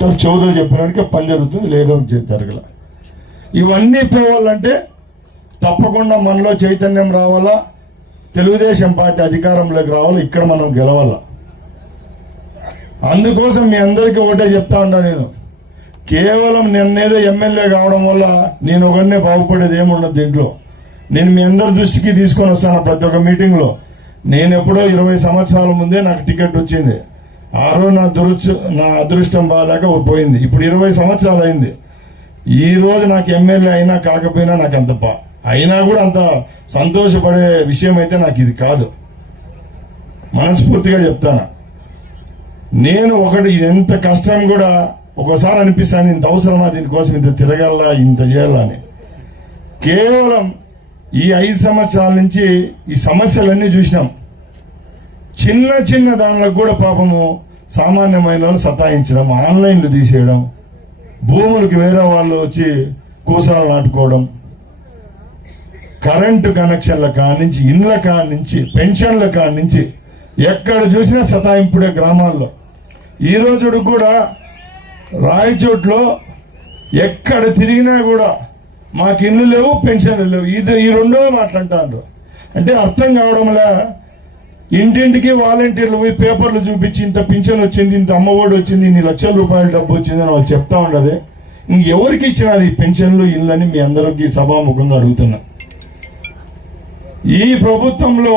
చెప్తారు చెవులో చెప్పడానికి పని జరుగుతుంది లేదో జరగల. ఇవన్నీ పోవాలంటే తప్పకుండా మనలో చైతన్యం రావాలా తెలుగుదేశం పార్టీ అధికారంలోకి రావాలా ఇక్కడ మనం గెలవాలా. అందుకోసం మీ అందరికీ ఒకటే చెప్తా ఉన్నా నేను. కేవలం నిన్నేదో ఎమ్మెల్యే కావడం వల్ల నేను ఒకరినే బాగుపడేది ఏముండదు దీంట్లో. నేను మీ అందరి దృష్టికి తీసుకొని వస్తాను ప్రతి ఒక్క మీటింగ్లో. నేను ఎప్పుడో ఇరవై సంవత్సరాల ముందే నాకు టికెట్ వచ్చింది. ఆ రోజు నా దురదృష్ట నా అదృష్టం బాగాలేక పోయింది. ఇప్పుడు ఇరవై సంవత్సరాలు అయింది. ఈ రోజు నాకు ఎమ్మెల్యే అయినా కాకపోయినా నాకు అంత బా- అయినా కూడా అంత సంతోషపడే విషయం అయితే నాకు ఇది కాదు. మనస్ఫూర్తిగా చెప్తాను. నేను ఒకటి ఇది ఎంత కష్టం కూడా ఒకసారి అనిపిస్తాను ఇంత అవసరమా దీనికోసం ఇంత తిరగల్లా ఇంత చేయాలా అని. కేవలం ఈ ఐదు సంవత్సరాల నుంచి ఈ సమస్యలన్నీ చూసినాం. చిన్న చిన్న దానిలకు కూడా పాపము సామాన్యమైన వాళ్ళు సతాయించడం ఆన్లైన్లు తీసేయడం భూములకి వేరే వాళ్ళు వచ్చి కూసాలు నాటుకోవడం కరెంటు కనెక్షన్ల కానించి ఇండ్ల కానించి పెన్షన్ల కానించి ఎక్కడ చూసినా సతాయింపుడే గ్రామాల్లో. ఈ రోజుడు కూడా రాయచోట్లో ఎక్కడ తిరిగినా కూడా మాకు ఇల్లు లేవు పెన్షన్లు లేవు. ఇది ఈ రెండో మాట్లాంటారు అంటే అర్థం కావడంలా ఇంటింటికి వాలంటీర్లు పోయి పేపర్లు చూపించి ఇంత పింఛన్ వచ్చింది ఇంత అమ్మఒడి వచ్చింది ఇన్ని లక్షల రూపాయల డబ్బు వచ్చింది అని వాళ్ళు చెప్తా ఉండదు ఇంకెవరికి ఇచ్చినారు ఈ పెన్షన్లు ఇళ్ళని మీ అందరికి సభాముఖంగా అడుగుతున్నా. ఈ ప్రభుత్వంలో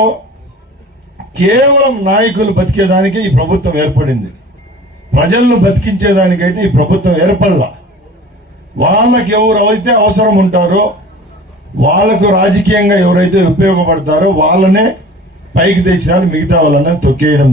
కేవలం నాయకులు బతికేదానికే ఈ ప్రభుత్వం ఏర్పడింది. ప్రజలను బతికించేదానికైతే ఈ ప్రభుత్వం ఏర్పడలా. వాళ్ళకి ఎవరైతే అవసరం ఉంటారో వాళ్ళకు రాజకీయంగా ఎవరైతే ఉపయోగపడతారో వాళ్ళనే పైకి తెచ్చినా మిగతా వాళ్ళందరినీ తొక్కేయడం